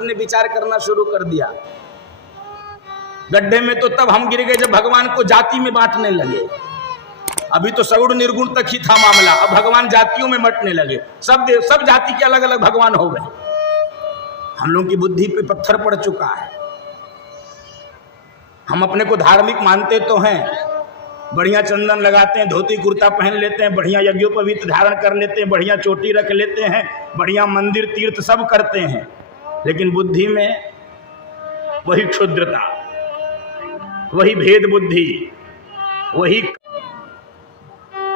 सबने विचार करना शुरू कर दिया। गड्ढे में तो तब हम गिर गए जब भगवान को जाति में बांटने लगे। अभी तो सगुण निर्गुण तक ही था मामला, अब भगवान जातियों में बंटने लगे। सब जाति के अलग अलग भगवान हो गए। हम लोगों की बुद्धि पे पत्थर पड़ चुका है। हम अपने को धार्मिक मानते तो हैं, बढ़िया चंदन लगाते हैं, धोती कुर्ता पहन लेते हैं, बढ़िया यज्ञोपवीत धारण कर लेते हैं, बढ़िया चोटी रख लेते हैं, बढ़िया मंदिर तीर्थ सब करते हैं, लेकिन बुद्धि में वही क्षुद्रता, वही भेद बुद्धि, वही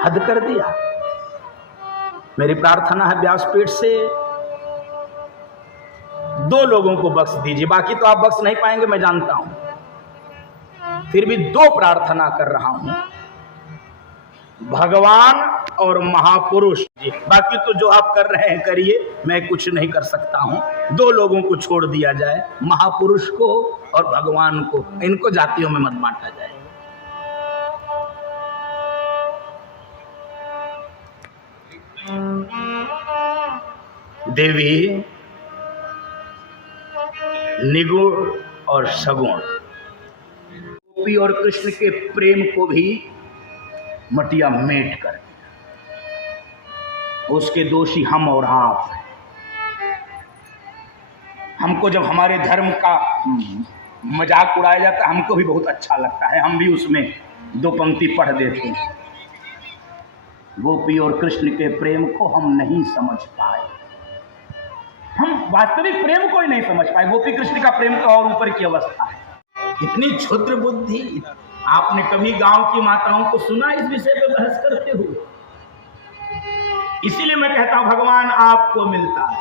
हद कर दिया। मेरी प्रार्थना है व्यासपीठ से 2 लोगों को बख्श दीजिए, बाकी तो आप बख्श नहीं पाएंगे मैं जानता हूं, फिर भी 2 प्रार्थना कर रहा हूं, भगवान और महापुरुष जी। बाकी तो जो आप कर रहे हैं करिए, मैं कुछ नहीं कर सकता हूं। 2 लोगों को छोड़ दिया जाए, महापुरुष को और भगवान को, इनको जातियों में मत बांटा जाए। देवी निगुण और सगुण, गोपी और कृष्ण के प्रेम को भी मटिया मेट कर दिया। उसके दोषी हम और आप हैं। हमको जब हमारे धर्म का मजाक उड़ाया जाता है हमको भी बहुत अच्छा लगता है, हम भी उसमें 2 पंक्ति पढ़ देते हैं। गोपी और कृष्ण के प्रेम को हम नहीं समझ पाए, हम वास्तविक प्रेम को ही नहीं समझ पाए। गोपी कृष्ण का प्रेम तो और ऊपर की अवस्था है। इतनी क्षुद्र बुद्धि। आपने कभी गांव की माताओं को सुना इस विषय पे बहस करते हुए? इसीलिए मैं कहता हूं भगवान आपको मिलता है,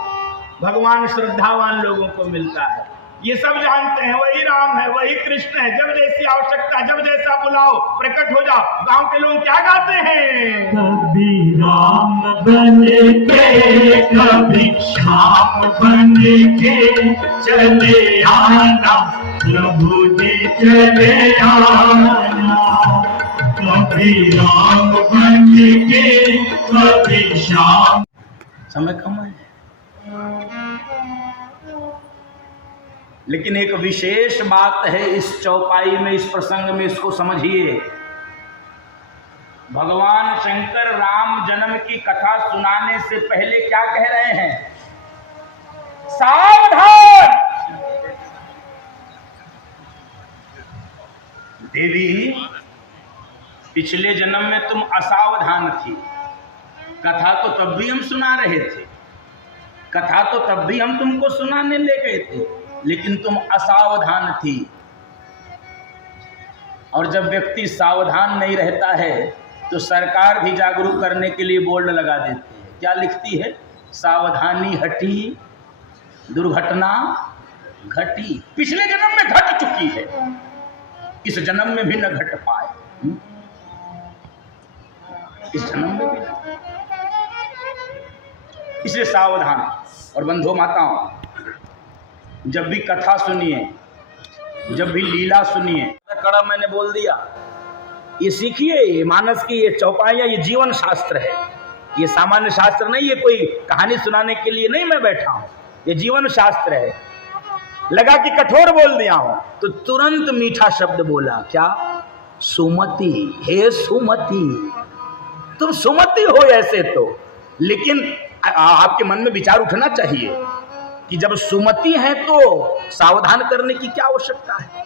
भगवान श्रद्धावान लोगों को मिलता है। ये सब जानते हैं वही राम है, वही कृष्ण है। जब जैसी आवश्यकता, जब जैसा बुलाओ प्रकट हो जाओ। गांव के लोग क्या गाते हैं? कभी राम बने के, कभी श्याम बने के चले आना, प्रभु जी चले आना। कभी राम बने के, कभी श्याम। समय कम है, लेकिन एक विशेष बात है इस चौपाई में, इस प्रसंग में, इसको समझिए। भगवान शंकर राम जन्म की कथा सुनाने से पहले क्या कह रहे हैं? सावधान देवी, पिछले जन्म में तुम असावधान थी। कथा तो तब भी हम सुना रहे थे, कथा तो तब भी हम तुमको सुनाने ले गए थे, लेकिन तुम असावधान थी। और जब व्यक्ति सावधान नहीं रहता है तो सरकार भी जागरूक करने के लिए बोर्ड लगा देती है। क्या लिखती है? सावधानी हटी, दुर्घटना घटी। पिछले जन्म में घट चुकी है, इस जन्म में भी न घट पाए, इस जन्म में भी न। इसलिए सावधान। और बंधुओं माताओं, जब भी कथा सुनिए, जब भी लीला सुनिए, कड़ा मैंने बोल दिया, ये सीखिए। ये मानस की ये चौपाइयाँ, ये जीवन शास्त्र है, ये सामान्य शास्त्र नहीं, ये कोई कहानी सुनाने के लिए नहीं मैं बैठा हूँ, ये जीवन शास्त्र है। लगा कि कठोर बोल दिया हूं तो तुरंत मीठा शब्द बोला। क्या? सुमति। हे सुमति, तुम सुमति हो ऐसे तो, लेकिन आपके मन में विचार उठना चाहिए कि जब सुमति है तो सावधान करने की क्या आवश्यकता है?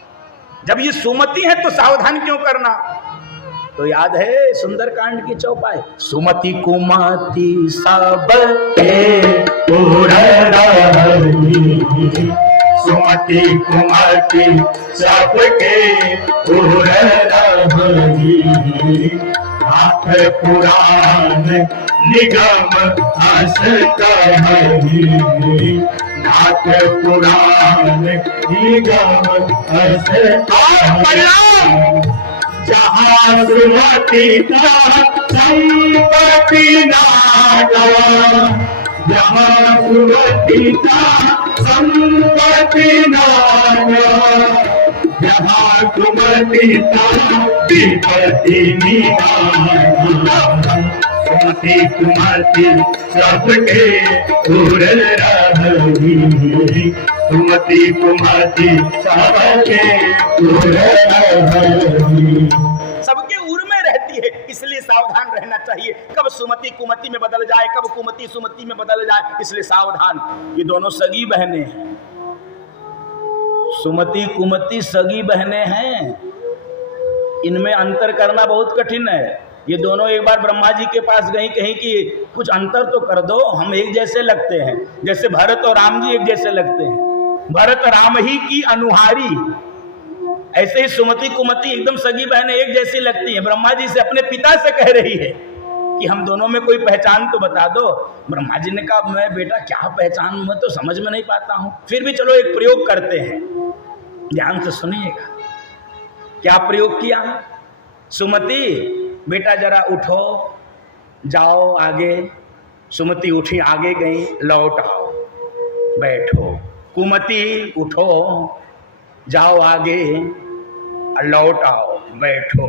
जब ये सुमति है तो सावधान क्यों करना? तो याद है सुंदरकांड की चौपाई, सुमति कुमति सब के सुमति कुमति सबके नाथ पुराण निगम हस कहरी, नाथ पुराण निगम हस कहरी। जहाँ सुमति का संपत्ति नाना, जहाँ सुमति का संपत्ति नाना, जहाँ सुमति का विपत्ति निधाना। सुमति कुमति सबके हरी, सुमति कुमति सबके उर हरी। सबके उर में रहती है, इसलिए सावधान रहना चाहिए। कब सुमति कुमति में बदल जाए, कब कुमति सुमति में बदल जाए, इसलिए सावधान। ये दोनों सगी बहनें हैं, सुमति कुमति सगी बहनें हैं, इनमें अंतर करना बहुत कठिन है। ये दोनों एक बार ब्रह्मा जी के पास गई, कहीं कि कुछ अंतर तो कर दो, हम एक जैसे लगते हैं, जैसे भरत और राम जी एक जैसे लगते हैं, भरत राम ही की अनुहारी, ऐसे ही सुमति कुमति एकदम सगी बहनें एक जैसी लगती हैं। ब्रह्मा जी से अपने पिता से कह रही है कि हम दोनों में कोई पहचान तो बता दो। ब्रह्मा जी ने कहा मैं बेटा क्या पहचान, मैं तो समझ में नहीं पाता हूं, फिर भी चलो एक प्रयोग करते हैं, ध्यान से सुनिएगा। क्या प्रयोग किया? सुमति बेटा जरा उठो, जाओ आगे। सुमति उठी, आगे गई, लौट आओ, बैठो। कुमति उठो, जाओ आगे, लौट आओ, बैठो।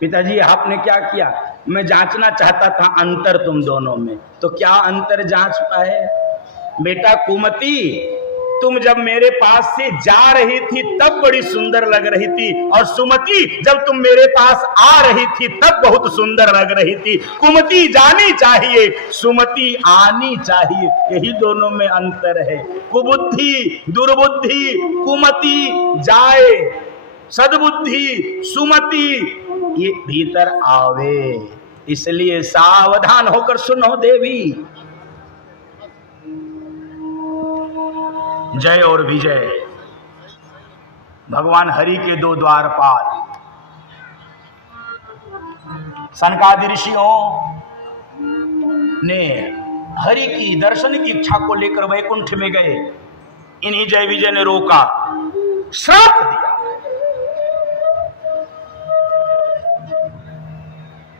पिताजी आपने क्या किया? मैं जांचना चाहता था अंतर तुम दोनों में। तो क्या अंतर जांच पाए? बेटा कुमति तुम जब मेरे पास से जा रही थी तब बड़ी सुंदर लग रही थी, और सुमति जब तुम मेरे पास आ रही थी तब बहुत सुंदर लग रही थी। कुमति जानी चाहिए, सुमति आनी चाहिए, यही दोनों में अंतर है। कुबुद्धि दुर्बुद्धि, कुमति जाए, सद्बुद्धि सुमति ये भीतर आवे। इसलिए सावधान होकर सुनो देवी। जय और विजय। भगवान हरि के दो द्वारपाल सनकादि ऋषियों ने हरि की दर्शन की इच्छा को लेकर वैकुंठ में गए। इन्हीं जय विजय ने रोका, श्राप दिया।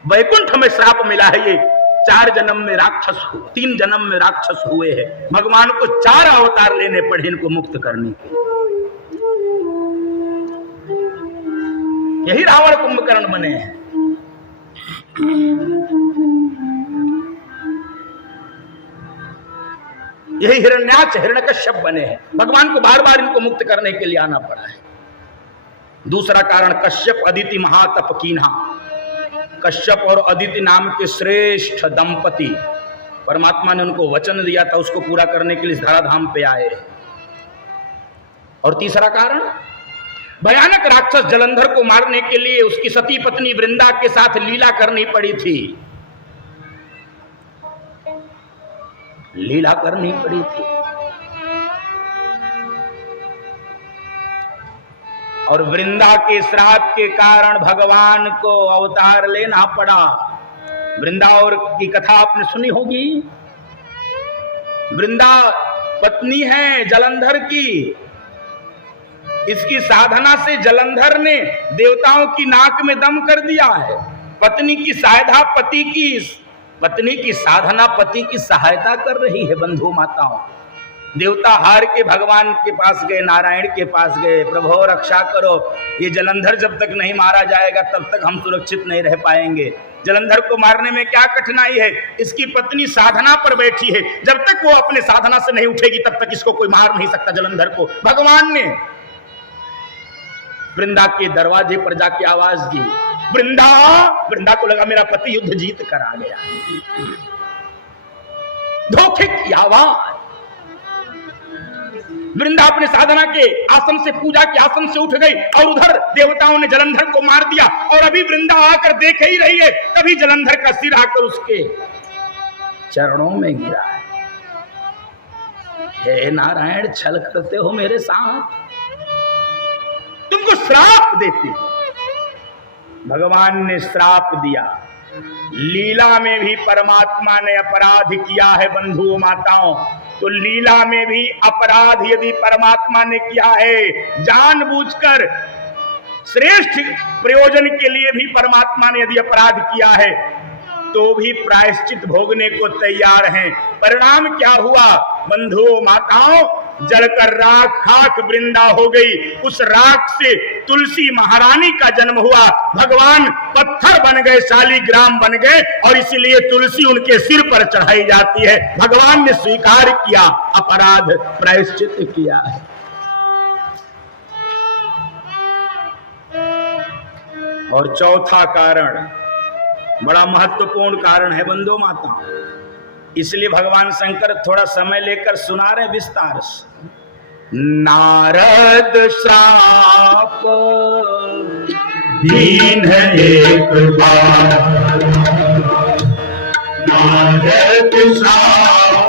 वैकुंठ में श्राप मिला है। ये 4 जन्म में राक्षस हुए, 3 जन्म में राक्षस हुए हैं। भगवान को 4 अवतार लेने पड़े इनको मुक्त करने के। यही रावण कुंभकर्ण बने हैं। यही हिरण्याक्ष हिरण्यकश्यप बने हैं। भगवान को बार बार इनको मुक्त करने के लिए आना पड़ा है। दूसरा कारण, कश्यप अदिति महातप कीन्हा। कश्यप और अदिति नाम के श्रेष्ठ दंपति, परमात्मा ने उनको वचन दिया था, उसको पूरा करने के लिए धराधाम पे आए। और तीसरा कारण, भयानक राक्षस जलंधर को मारने के लिए उसकी सती पत्नी वृंदा के साथ लीला करनी पड़ी थी। लीला करनी पड़ी थी और वृंदा के श्राप के कारण भगवान को अवतार लेना पड़ा। वृंदा और की कथा आपने सुनी होगी। वृंदा पत्नी है जलंधर की। इसकी साधना से जलंधर ने देवताओं की नाक में दम कर दिया है। पत्नी की सहायता पत्नी की साधना पति की सहायता कर रही है। बंधु माताओं, देवता हार के भगवान के पास गए, नारायण के पास गए, प्रभु रक्षा करो, ये जलंधर जब तक नहीं मारा जाएगा तब तक हम सुरक्षित नहीं रह पाएंगे। जलंधर को मारने में क्या कठिनाई है? इसकी पत्नी साधना पर बैठी है, जब तक वो अपने साधना से नहीं उठेगी तब तक इसको कोई मार नहीं सकता। जलंधर को भगवान ने वृंदा के दरवाजे पर जाके आवाज दी, वृंदा। वृंदा को लगा मेरा पति युद्ध जीत कर आ गया। धोखे की आवाज। वृंदा अपने साधना के आसन से, पूजा के आसन से उठ गई और उधर देवताओं ने जलंधर को मार दिया। और अभी वृंदा आकर देख ही रही है, तभी जलंधर का सिर आकर उसके चरणों में गिरा। हे नारायण, छल करते हो मेरे साथ, तुमको श्राप देते हो। भगवान ने श्राप दिया। लीला में भी परमात्मा ने अपराध किया है बंधुओं माताओं। तो लीला में भी अपराध यदि परमात्मा ने किया है, जानबूझकर श्रेष्ठ प्रयोजन के लिए भी परमात्मा ने यदि अपराध किया है, तो भी प्रायश्चित भोगने को तैयार हैं। परिणाम क्या हुआ बंधुओं माताओं? जलकर राख खाक वृंदा हो गई। उस राख से तुलसी महारानी का जन्म हुआ। भगवान पत्थर बन गए, शालीग्राम बन गए, और इसीलिए तुलसी उनके सिर पर चढ़ाई जाती है। भगवान ने स्वीकार किया, अपराध प्रायश्चित किया है। और चौथा कारण बड़ा महत्वपूर्ण कारण है बंधु माता, इसलिए भगवान शंकर थोड़ा समय लेकर सुना रहे विस्तार से। नारद श्राप दीन एक बार, नारद श्राप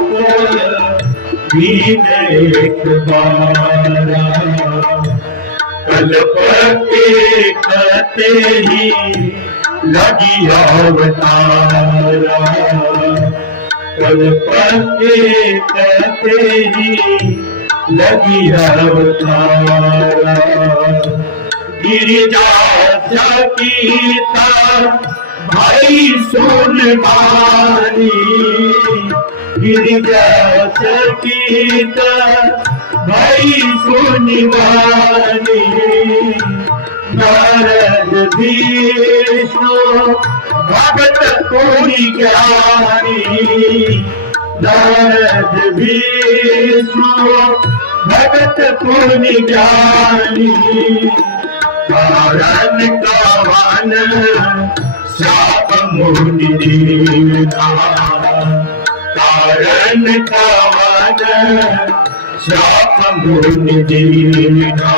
दीन एक बार, कल्प के कहते ही लगी अवतारा, कल्प के कहते ही लगी अवतारा, गिरिजा सकीता भाई सुनवानी, गिरिजा सकीता भाई सुनवानी, नारद विष्णु भगत कोई ज्ञानी, नारद विष्णु भगत कोई ज्ञानी, कारण कावन श्राप मुनि दीना, कारण कावन श्राप मुनि दीना,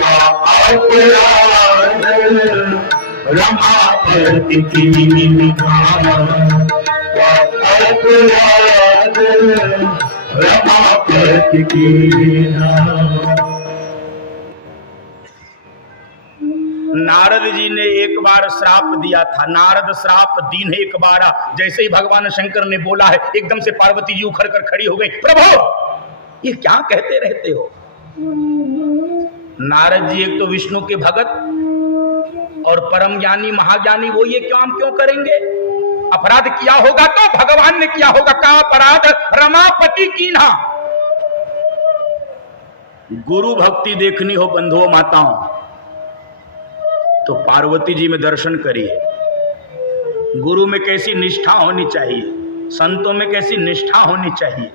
का अपराध रमापति कीना, का अपराध रमापति कीना। नारद जी ने एक बार श्राप दिया था। नारद श्राप दीन एक बार, जैसे ही भगवान शंकर ने बोला है, एकदम से पार्वती जी उखड़ कर खड़ी हो गई। प्रभु ये क्या कहते रहते हो? नारद जी एक तो विष्णु के भगत और परम ज्ञानी महाज्ञानी, वो ये काम क्यों करेंगे? अपराध किया होगा तो भगवान ने किया होगा। का अपराध रमापति कीन्हा। गुरु भक्ति देखनी हो बंधुओं माताओं तो पार्वती जी में दर्शन करिए। गुरु में कैसी निष्ठा होनी चाहिए, संतों में कैसी निष्ठा होनी चाहिए,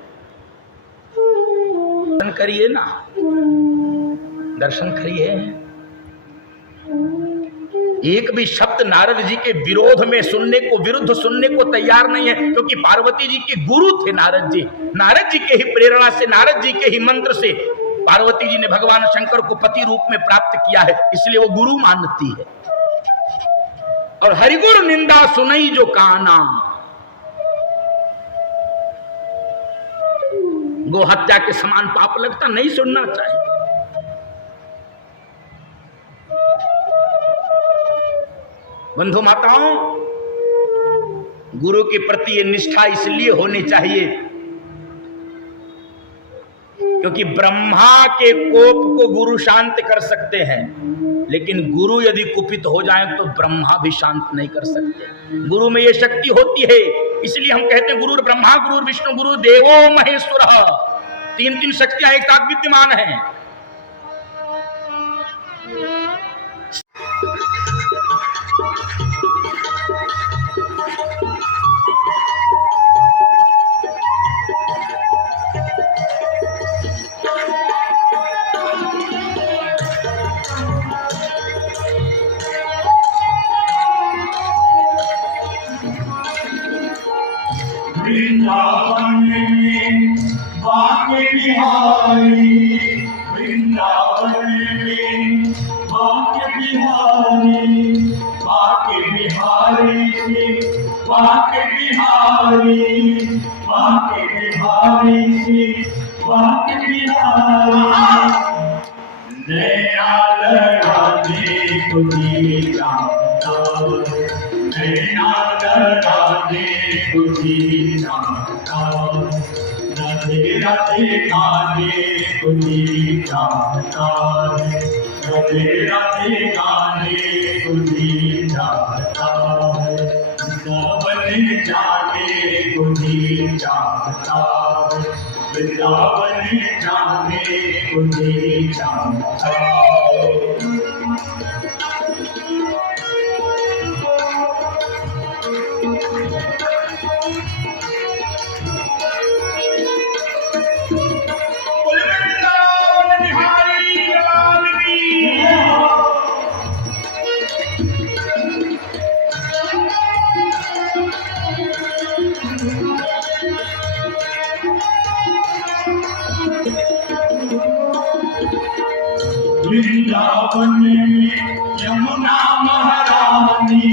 दर्शन करिए ना, दर्शन करिए। एक भी शब्द नारद जी के विरोध में सुनने को, विरुद्ध सुनने को तैयार नहीं है, क्योंकि पार्वती जी के गुरु थे नारद जी। नारद जी के ही प्रेरणा से, नारद जी के ही मंत्र से पार्वती जी ने भगवान शंकर को पति रूप में प्राप्त किया है, इसलिए वो गुरु मानती है। और हरिगुरु निंदा सुनई जो काना, गो हत्या के समान पाप लगता, नहीं सुनना चाहिए। बंधु माताओं, गुरु के प्रति ये निष्ठा इसलिए होनी चाहिए क्योंकि ब्रह्मा के कोप को गुरु शांत कर सकते हैं, लेकिन गुरु यदि कुपित हो जाए तो ब्रह्मा भी शांत नहीं कर सकते। गुरु में ये शक्ति होती है, इसलिए हम कहते हैं गुरु ब्रह्मा, गुरु विष्णु, गुरु देवो महेश्वरः। तीन तीन शक्तियां एक साथ विद्यमान हैं। वृंदावन में बाके बिहारी, वृंदावन में बाके बिहारी, बाके बिहारी से बाके बिहारी, बाके बिहारी से बाके बिहारी, नैना लड़ाने को जी जानता, नैना लड़ाने को जी जानता, राधे राधे गाने को जी जानता, राधे राधे गाने को जी जानता, वृंदावन जाने को जी जानता, वृंदावन जाने को जी चाहता। वृंदावन में यमुना महारानी,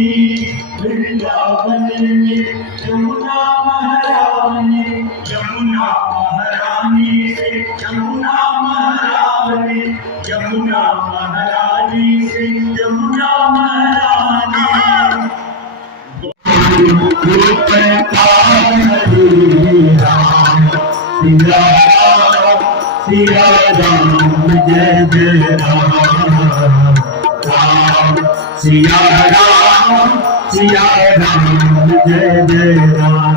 वृंदावन में यमुना महारानी, यमुना महारानी से यमुना महारानी, यमुना महारानी से यमुना महारानी। रूप का सिया राम जय जय राम, राम सिया राम जय जय राम।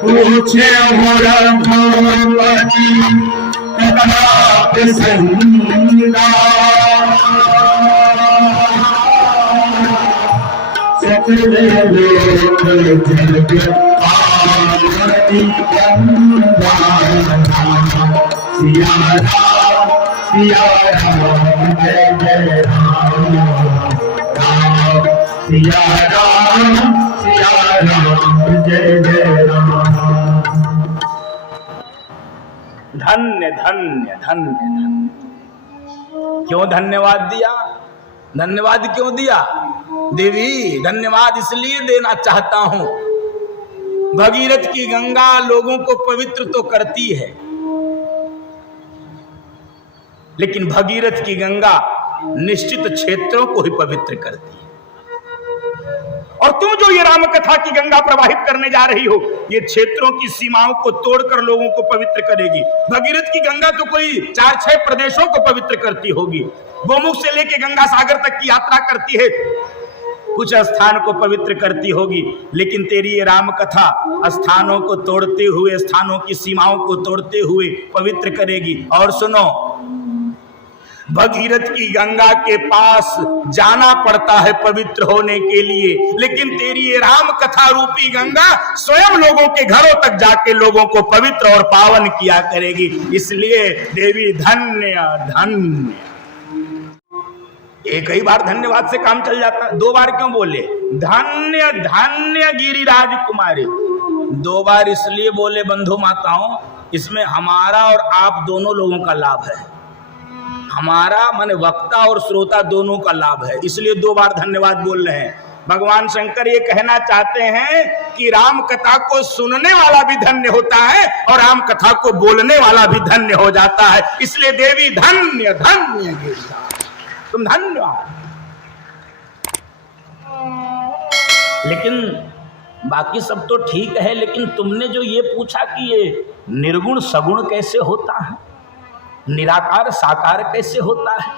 पूछे भगवती प्रसन्ना, सकल लोक जग आरती गंगा। सिया राम जय जय राम, राम सिया राम जय जय राम। धन्य धन्य धन्य धन्य। क्यों धन्यवाद दिया? धन्यवाद क्यों दिया? देवी धन्यवाद इसलिए देना चाहता हूं, भगीरथ की गंगा लोगों को पवित्र तो करती है, लेकिन भगीरथ की गंगा निश्चित क्षेत्रों को ही पवित्र करती है। और तुम जो ये राम कथा की गंगा प्रवाहित करने जा रही हो, ये क्षेत्रों की सीमाओं को तोड़कर लोगों को पवित्र करेगी। भगीरथ की गंगा तो कोई 4-6 प्रदेशों को पवित्र करती होगी, गोमुख से लेके गंगा सागर तक की यात्रा करती है, कुछ स्थान को पवित्र करती होगी, लेकिन तेरी ये राम कथा स्थानों को तोड़ते हुए, स्थानों की सीमाओं को तोड़ते हुए पवित्र करेगी। और सुनो, भगीरथ की गंगा के पास जाना पड़ता है पवित्र होने के लिए, लेकिन तेरी ये राम कथा रूपी गंगा स्वयं लोगों के घरों तक जाके लोगों को पवित्र और पावन किया करेगी। इसलिए देवी धन्य धन्य। एक ही बार धन्यवाद से काम चल जाता, 2 बार क्यों बोले? धन्य धन्य गिरिराज कुमारी 2 बार इसलिए बोले बंधु माताओं, इसमें हमारा और आप दोनों लोगों का लाभ है। हमारा माने वक्ता और श्रोता दोनों का लाभ है, इसलिए 2 बार धन्यवाद बोल रहे हैं। भगवान शंकर ये कहना चाहते हैं कि राम कथा को सुनने वाला भी धन्य होता है और राम कथा को बोलने वाला भी धन्य हो जाता है। इसलिए देवी धन्य धन्य गिरिराज, तुम धन्यवाद। लेकिन बाकी सब तो ठीक है, लेकिन तुमने जो ये पूछा कि ये निर्गुण सगुण कैसे होता है, निराकार साकार कैसे होता है,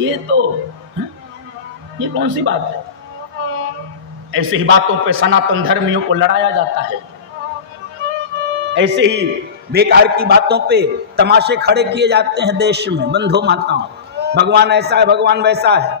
ये तो ये कौन सी बात है? ऐसे ही बातों पे सनातन धर्मियों को लड़ाया जाता है, ऐसे ही बेकार की बातों पे तमाशे खड़े किए जाते हैं देश में। बंधु माताओं, भगवान ऐसा है, भगवान वैसा है।